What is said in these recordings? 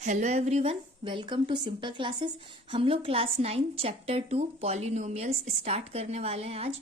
Hello everyone, welcome to simple classes. हम लोग class 9 chapter 2 polynomials start करने वाले हैं आज।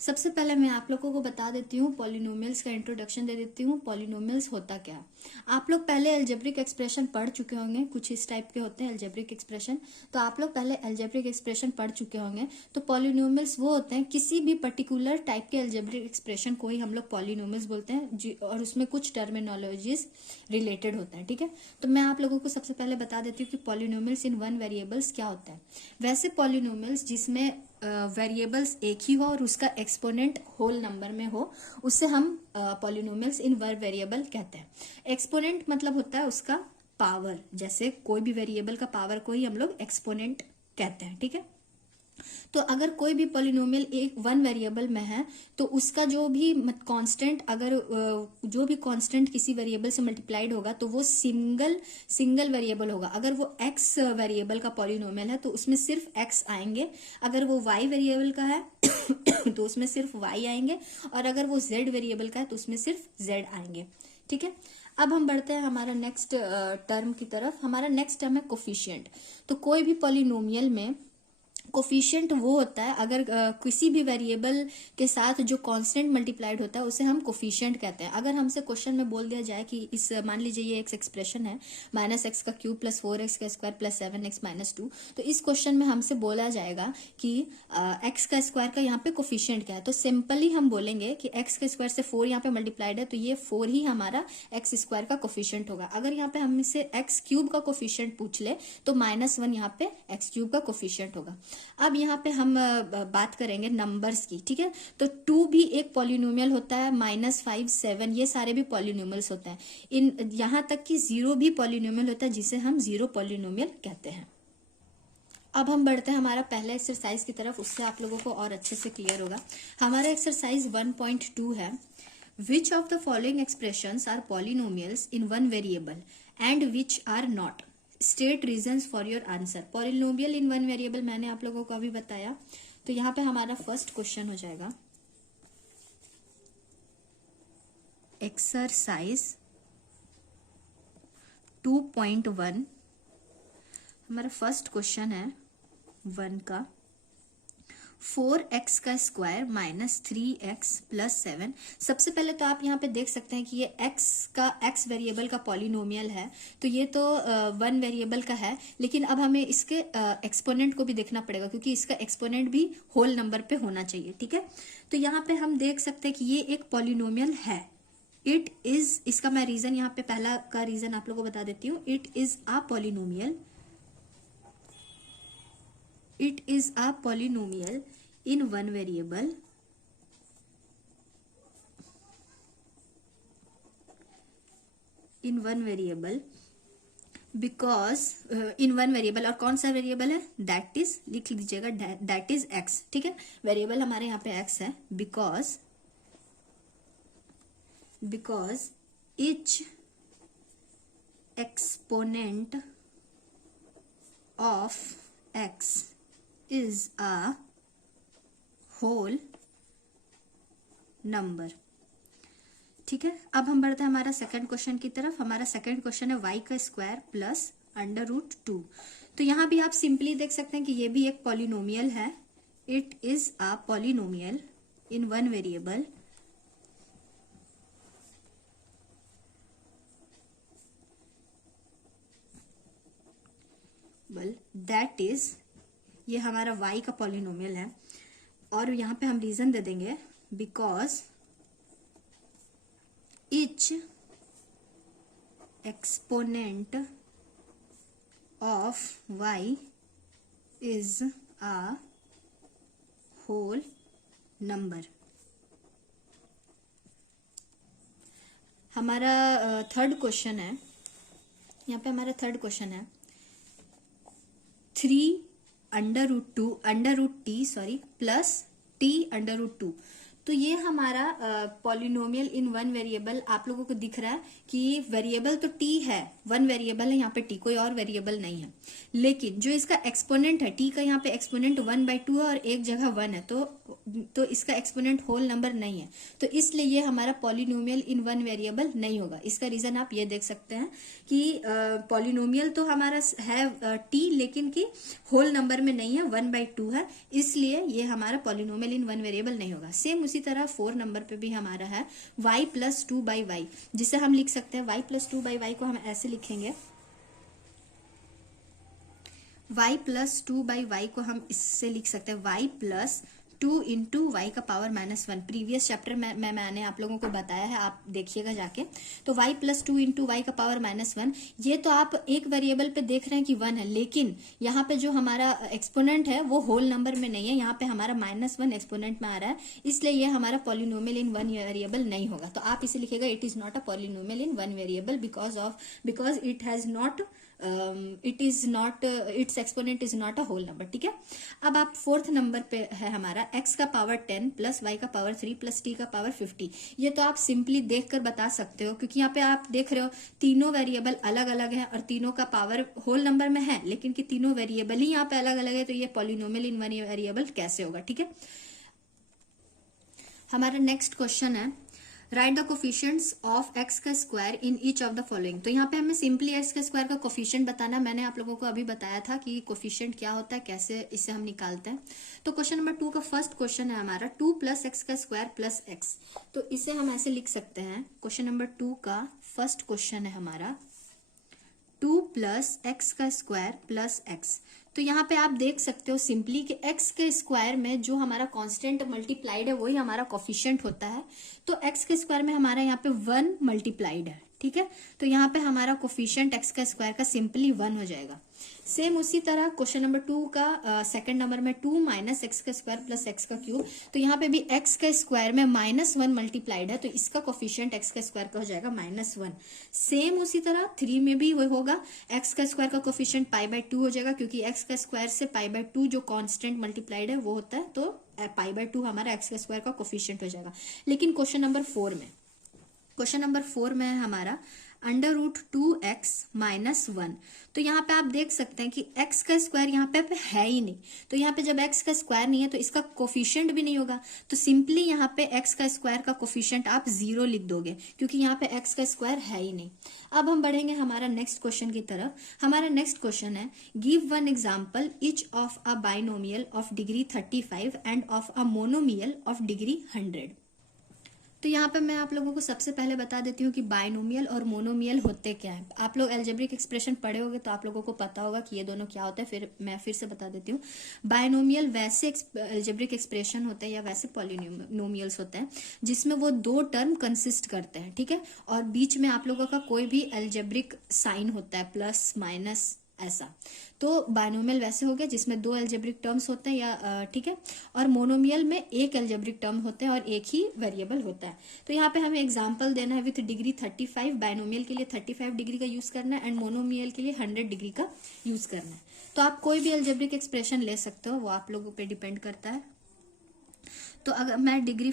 सबसे पहले मैं आप लोगों को बता देती हूँ, पॉलिनोमियल्स का इंट्रोडक्शन दे देती हूँ। पॉलिनोमियल्स होता क्या है? आप लोग पहले अलजेब्रिक एक्सप्रेशन पढ़ चुके होंगे, कुछ इस टाइप के होते हैं अलजेब्रिक एक्सप्रेशन। तो आप लोग पहले अलजेब्रिक एक्सप्रेशन पढ़ चुके होंगे। तो पॉलिनोमियल्स वो होते हैं, किसी भी पर्टिकुलर टाइप के अलजेब्रिक एक्सप्रेशन को ही हम लोग पॉलिनोमियल्स बोलते हैं, और उसमें कुछ टर्मिनोलॉजीज रिलेटेड होते हैं। ठीक है, तो मैं आप लोगों को सबसे पहले बता देती हूँ कि पॉलिनोमियल्स इन वन वेरिएबल्स क्या होता है। वैसे पॉलिनोमियल्स जिसमें वेरिएबल्स एक ही हो और उसका एक्सपोनेंट होल नंबर में हो, उससे हम पॉलिनोमियल्स इन वन वेरिएबल कहते हैं। एक्सपोनेंट मतलब होता है उसका पावर, जैसे कोई भी वेरिएबल का पावर को ही हम लोग एक्सपोनेंट कहते हैं। ठीक है, तो अगर कोई भी पॉलिनोमियल एक वन वेरिएबल में है तो उसका जो भी कांस्टेंट, अगर जो भी कांस्टेंट किसी वेरिएबल से मल्टीप्लाइड होगा तो वो सिंगल वेरिएबल होगा। अगर वो एक्स वेरिएबल का पॉलिनोमियल है तो उसमें सिर्फ एक्स आएंगे। अगर वो वाई वेरिएबल का है तो उसमें सिर्फ वाई आएंगे, और अगर वो जेड वेरिएबल का है तो उसमें सिर्फ जेड आएंगे। ठीक है, अब हम बढ़ते हैं हमारा नेक्स्ट टर्म की तरफ। हमारा नेक्स्ट टर्म है कोफिशिएंट। तो कोई भी पॉलिनोमियल में कोफिशिएंट वो होता है, अगर किसी भी वेरिएबल के साथ जो कांस्टेंट मल्टीप्लाइड होता है उसे हम कोफिशिएंट कहते हैं। अगर हमसे क्वेश्चन में बोल दिया जाए कि इस, मान लीजिए ये एक एक्सप्रेशन है, -x³ + 4x² + 7x - 2, तो इस क्वेश्चन में हमसे बोला जाएगा कि x² का यहाँ पे कोफिशिएंट क्या है। तो सिंपली हम बोलेंगे कि x² से 4 यहाँ पे मल्टीप्लाइड है तो ये 4 ही हमारा x² का कोफिशिएंट होगा। अगर यहाँ पे हमसे x³ का कोफिशिएंट पूछ ले तो -1 यहाँ पे x³ का कोफिशिएंट होगा। अब यहाँ पे हम बात करेंगे नंबर्स की। ठीक है, तो 2 भी एक पॉलिनोमियल होता है, -5, 7 ये सारे भी पॉलिनोमियल्स होते हैं। इन यहाँ तक कि 0 भी पॉलिनोमियल होता है, जिसे हम जीरो पॉलिनोमियल कहते हैं। अब हम बढ़ते हैं हमारा पहला एक्सरसाइज की तरफ, उससे आप लोगों को और अच्छे से क्लियर होगा। हमारा एक्सरसाइज 1.2 है, which of the following expressions are polynomials in one variable and which are not, state reasons for your answer. Polynomial in one variable मैंने आप लोगों को अभी बताया। तो यहाँ पे हमारा फर्स्ट क्वेश्चन हो जाएगा एक्सरसाइज 2.1। हमारा फर्स्ट क्वेश्चन है 1 का, 4x² - 3x + 7। सबसे पहले तो आप यहाँ पे देख सकते हैं कि ये x वेरिएबल का पॉलिनोमियल है, तो ये तो वन वेरिएबल का है। लेकिन अब हमें इसके एक्सपोनेंट को भी देखना पड़ेगा, क्योंकि इसका एक्सपोनेंट भी होल नंबर पे होना चाहिए। ठीक है, तो यहाँ पे हम देख सकते हैं कि ये एक पॉलिनोमियल है। इट इज, इसका मैं रीजन यहाँ पे पहला का रीजन आप लोगों को बता देती हूँ। It is a polynomial in one variable because in one variable, और कौन सा वेरिएबल है, दैट इज, लिख लीजिएगा, दैट इज x। ठीक है, वेरिएबल हमारे यहाँ पे x है। Because each exponent of x is a whole number। ठीक है, अब हम बढ़ते हैं हमारा सेकंड क्वेश्चन की तरफ। हमारा सेकंड क्वेश्चन है y² + √2। तो यहाँ भी आप सिंपली देख सकते हैं कि ये भी एक पॉलिनोमियल है। It is a polynomial in one variable that is, ये हमारा y का पॉलिनोमियल है, और यहाँ पे हम रीजन दे देंगे because each exponent of y is a whole number। हमारा थर्ड क्वेश्चन है, यहाँ पे हमारा थर्ड क्वेश्चन है 3 √t + t √2। तो ये हमारा पॉलिनोमियल इन वन वेरिएबल आप लोगों को दिख रहा है कि वेरिएबल तो टी है, वन वेरिएबल है यहाँ पे टी, कोई और वेरिएबल नहीं है, लेकिन जो इसका एक्सपोनेंट है टी का, यहाँ पे एक्सपोनेंट 1/2 है और एक जगह 1 है, तो इसका एक्सपोनेंट होल नंबर नहीं है, तो इसलिए ये हमारा पॉलिनोमियल इन वन वेरिएबल नहीं होगा। इसका रीजन आप ये देख सकते हैं कि पॉलिनोमियल तो हमारा है टी, लेकिन कि होल नंबर में नहीं है, 1/2 है, इसलिए ये हमारा पॉलिनोमियल इन वन वेरिएबल नहीं होगा। सेम उसी तरह 4 नंबर पे भी हमारा है y + 2/y, जिसे हम लिख सकते हैं y + 2/y को हम ऐसे लिखेंगे, y + 2/y को हम इससे लिख सकते हैं y + 2 × y का पावर -1। प्रीवियस चैप्टर में मैंने आप लोगों को बताया है, आप देखिएगा जाके। तो y + 2 × y का पावर -1, ये तो आप एक वेरिएबल पे देख रहे हैं कि 1 है, लेकिन यहाँ पे जो हमारा एक्सपोनेंट है वो होल नंबर में नहीं है, यहाँ पे हमारा -1 एक्सपोनेंट में आ रहा है, इसलिए ये हमारा पॉलिनोमियल इन वन वेरिएबल नहीं होगा। तो आप इसे लिखेगा it is not a polynomial in one variable because it has not its exponent is not a whole number. ठीक है, अब आप 4th नंबर पे है हमारा x का पावर 10 + y का पावर 3 + t का पावर 50। ये तो आप सिंपली देखकर बता सकते हो, क्योंकि यहाँ पे आप देख रहे हो तीनों वेरिएबल अलग अलग है और तीनों का पावर होल नंबर में है, लेकिन कि तीनों वेरिएबल ही यहाँ पे अलग अलग है, तो ये पॉलिनोमियल इन वन वेरिएबल कैसे होगा। ठीक है, हमारा नेक्स्ट क्वेश्चन है write the coefficients of x का square in each of the following. तो यहाँ पे हमें सिंपली एक्स का स्क्वायर का कोफिशिएंट बताना। मैंने आप लोगों को अभी बताया था कि कोफिशिएंट क्या होता है, कैसे इसे हम निकालते हैं। तो क्वेश्चन नंबर 2 का फर्स्ट क्वेश्चन है हमारा 2 + x का स्क्वायर + x। तो इसे हम ऐसे लिख सकते हैं, क्वेश्चन नंबर 2 का फर्स्ट क्वेश्चन है हमारा 2 + x का स्क्वायर + x। तो यहाँ पे आप देख सकते हो सिंपली कि x के स्क्वायर में जो हमारा कांस्टेंट मल्टीप्लाइड है वही हमारा कोफिशिएंट होता है। तो x के स्क्वायर में हमारा यहाँ पे 1 मल्टीप्लाइड है। ठीक है, तो यहाँ पे हमारा कोफिशिएंट x का स्क्वायर का सिंपली 1 हो जाएगा। सेम उसी तरह क्वेश्चन नंबर 2 का सेकंड नंबर में 2 - x का स्क्वायर + x का क्यूब। तो यहाँ पे भी x के स्क्वायर में -1 मल्टीप्लाइड है, तो इसका कोफिशिएंट x का स्क्वायर का हो जाएगा -1। सेम उसी तरह 3 में भी वो होगा, x का स्क्वायर का कोफिशिएंट π/2 हो जाएगा, क्योंकि x का स्क्वायर से π/2 जो कांस्टेंट मल्टीप्लाइड है वो होता है, तो π/2 हमारा x का स्क्वायर का कोफिशिएंट हो जाएगा। लेकिन क्वेश्चन नंबर 4 में है हमारा √2x - 1। तो यहाँ पे आप देख सकते हैं कि x का स्क्वायर यहाँ पे है ही नहीं, तो यहाँ पे जब x का स्क्वायर नहीं है तो इसका कोफिशिएंट भी नहीं होगा, तो सिंपली यहाँ पे x का स्क्वायर का कोफिशिएंट आप 0 लिख दोगे, क्योंकि यहाँ पे x का स्क्वायर है ही नहीं। अब हम बढ़ेंगे हमारा नेक्स्ट क्वेश्चन की तरफ। हमारा नेक्स्ट क्वेश्चन है give one example each of a binomial of degree 35 end of a monomial of degree 100। तो यहाँ पे मैं आप लोगों को सबसे पहले बता देती हूँ कि बाइनोमियल और मोनोमियल होते क्या हैं। आप लोग अलजेब्रिक एक्सप्रेशन पढ़े होंगे तो आप लोगों को पता होगा कि ये दोनों क्या होते हैं, फिर मैं फिर से बता देती हूँ। बाइनोमियल वैसे अलजेब्रिक एक्सप्रेशन होते हैं या वैसे पॉलिनोमियल्स होते हैं जिसमें वो 2 टर्म कंसिस्ट करते हैं। ठीक है, और बीच में आप लोगों का कोई भी अलजेब्रिक साइन होता है, प्लस माइनस ऐसा। तो बाइनोमियल वैसे हो गया जिसमें 2 अलजेब्रिक टर्म्स होते हैं या ठीक है, और मोनोमियल में 1 अलजेब्रिक टर्म होते हैं और एक ही वेरिएबल होता है। तो यहाँ पे हमें एग्जांपल देना है विथ डिग्री 35। बाइनोमियल के लिए 35 डिग्री का यूज करना है एंड मोनोमियल के लिए 100 डिग्री का यूज करना है। तो आप कोई भी अलजेब्रिक एक्सप्रेशन ले सकते हो, वो आप लोगों पे डिपेंड करता है। तो अगर मैं डिग्री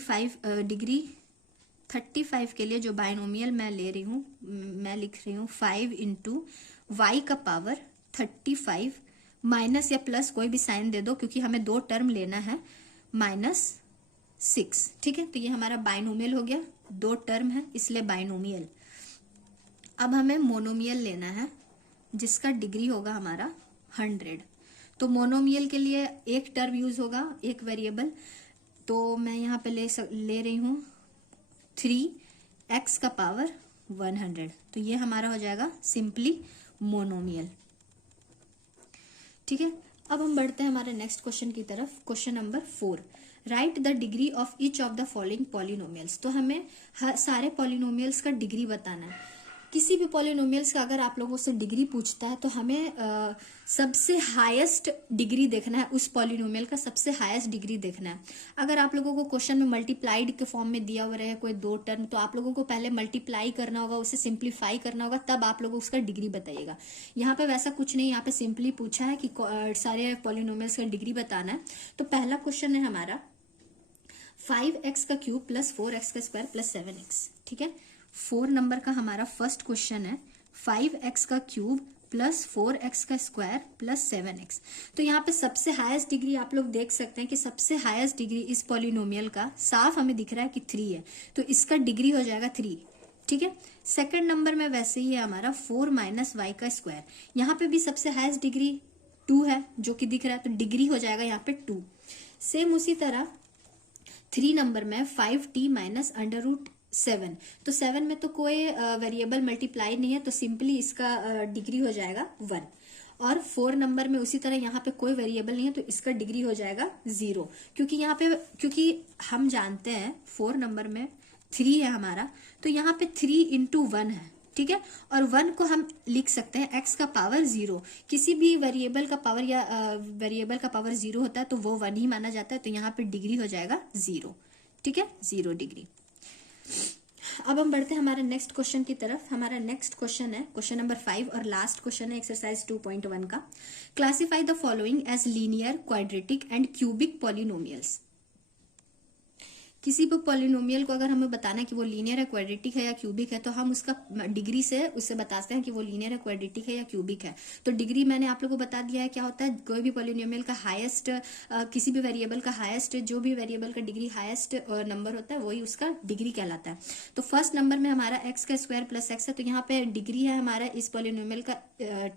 35 के लिए जो बाइनोमियल मैं ले रही हूँ, मैं लिख रही हूँ 5 × y का पावर 35 माइनस या प्लस कोई भी साइन दे दो, क्योंकि हमें 2 टर्म लेना है, -6। ठीक है, तो ये हमारा बाइनोमियल हो गया, 2 टर्म है इसलिए बाइनोमियल। अब हमें मोनोमियल लेना है जिसका डिग्री होगा हमारा 100। तो मोनोमियल के लिए 1 टर्म यूज होगा, 1 वेरिएबल। तो मैं यहाँ पे ले रही हूँ 3x का पावर 100। तो ये हमारा हो जाएगा सिंपली मोनोमियल। ठीक है, अब हम बढ़ते हैं हमारे नेक्स्ट क्वेश्चन की तरफ। Question number 4 right the degree of each of the following polynomials. तो हमें सारे पॉलिनोमियल्स का डिग्री बताना है। किसी भी पॉलिनोमियल्स का अगर आप लोगों से डिग्री पूछता है तो हमें सबसे हाईएस्ट डिग्री देखना है, उस पॉलिनोमियल का सबसे हाईएस्ट डिग्री देखना है। अगर आप लोगों को क्वेश्चन में मल्टीप्लाइड के फॉर्म में दिया हुआ रहे कोई 2 टर्म, तो आप लोगों को पहले मल्टीप्लाई करना होगा, उसे सिंप्लीफाई करना होगा, तब आप लोगों को उसका डिग्री बताइएगा। यहाँ पे वैसा कुछ नहीं, यहाँ पे सिंपली पूछा है कि सारे पॉलिनोमियल्स का डिग्री बताना है। तो पहला क्वेश्चन है हमारा 5x का क्यूब प्लस 4x का स्क्वायर प्लस 7x। ठीक है, 4 नंबर का हमारा फर्स्ट क्वेश्चन है 5x का क्यूब प्लस 4x का स्क्वायर प्लस 7x। तो यहाँ पे सबसे हाईएस्ट डिग्री आप लोग देख सकते हैं कि सबसे हाईएस्ट डिग्री इस पॉलिनोमियल का साफ हमें दिख रहा है कि 3 है, तो इसका डिग्री हो जाएगा 3। ठीक है, सेकंड नंबर में वैसे ही है हमारा 4 माइनस वाई का स्क्वायर। यहाँ पे भी सबसे हाईएस्ट डिग्री 2 है जो कि दिख रहा है, तो डिग्री हो जाएगा यहाँ पे 2। सेम उसी तरह 3 नंबर में 5t माइनस अंडर रूट 7। तो 7 में तो कोई वेरिएबल मल्टीप्लाई नहीं है, तो सिंपली इसका डिग्री हो जाएगा 1। और 4 नंबर में उसी तरह यहाँ पे कोई वेरिएबल नहीं है, तो इसका डिग्री हो जाएगा 0। क्योंकि हम जानते हैं 4 नंबर में 3 है हमारा, तो यहाँ पे 3 इंटू 1 है। ठीक है, और 1 को हम लिख सकते हैं x का पावर 0। किसी भी वेरिएबल का पावर या वेरिएबल का पावर 0 होता है तो वो 1 ही माना जाता है, तो यहाँ पे डिग्री हो जाएगा 0। ठीक है, 0 डिग्री। अब हम बढ़ते हैं हमारे नेक्स्ट क्वेश्चन की तरफ। हमारा नेक्स्ट क्वेश्चन है क्वेश्चन नंबर 5 और लास्ट क्वेश्चन है एक्सरसाइज 2.1 का। Classify the following as linear, quadratic and cubic polynomials. किसी भी पॉलिनोमियल को अगर हमें बताना है कि वो लीनियर है, क्वाड्रेटिक है या क्यूबिक है, तो हम उसका डिग्री से उससे बताते हैं कि वो लीनियर है, क्वाड्रेटिक है या क्यूबिक है। तो डिग्री मैंने आप लोगों को बता दिया है क्या होता है। कोई भी पॉलिनोमियल का हाईएस्ट, किसी भी वेरिएबल का हाईएस्ट, जो भी वेरिएबल का डिग्री हाईएस्ट नंबर होता है वही उसका डिग्री कहलाता है। तो फर्स्ट नंबर में हमारा एक्स का स्क्वायर प्लस एक्स है, तो यहाँ पे डिग्री है हमारा इस पॉलिनोमियल का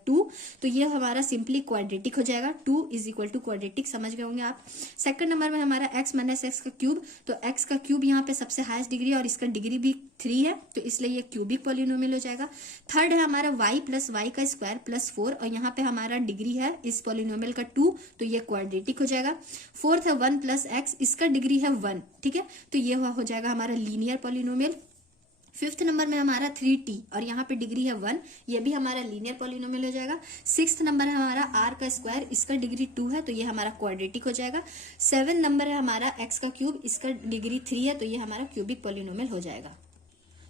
2, तो ये हमारा सिंपली क्वाड्रेटिक हो जाएगा। 2 इज इक्वल टू क्वाड्रेटिक, समझ गए होंगे आप। सेकंड नंबर में हमारा एक्स माइनस एक्स का क्यूब, तो एक्स का क्यूब यहाँ पे सबसे हाईएस्ट डिग्री है और इसका डिग्री भी 3 है, तो इसलिए ये क्यूबिक पॉलिनोमियल हो जाएगा। थर्ड है हमारा y प्लस वाई का स्क्वायर प्लस 4, और यहाँ पे हमारा डिग्री है इस पॉलिनोमियल का 2, तो ये क्वाड्रेटिक हो जाएगा। फोर्थ है 1 प्लस एक्स, इसका डिग्री है 1। ठीक है, तो ये हो जाएगा हमारा लीनियर पॉलिनोमियल। फिफ्थ नंबर में हमारा 3t और यहाँ पे डिग्री है 1, ये भी हमारा लीनियर पॉलिनोमियल हो जाएगा। सिक्स्थ नंबर है हमारा r का स्क्वायर, इसका डिग्री 2 है, तो ये हमारा क्वाड्रेटिक हो जाएगा। 7 नंबर है हमारा x का क्यूब, इसका डिग्री 3 है, तो ये हमारा क्यूबिक पॉलिनोमियल हो जाएगा।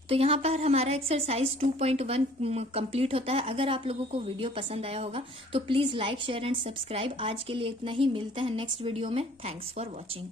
तो यहाँ पर हमारा एक्सरसाइज 2.1 कंप्लीट होता है। अगर आप लोगों को वीडियो पसंद आया होगा तो please like, share and subscribe. आज के लिए इतना ही, मिलते हैं नेक्स्ट वीडियो में। Thanks for watching.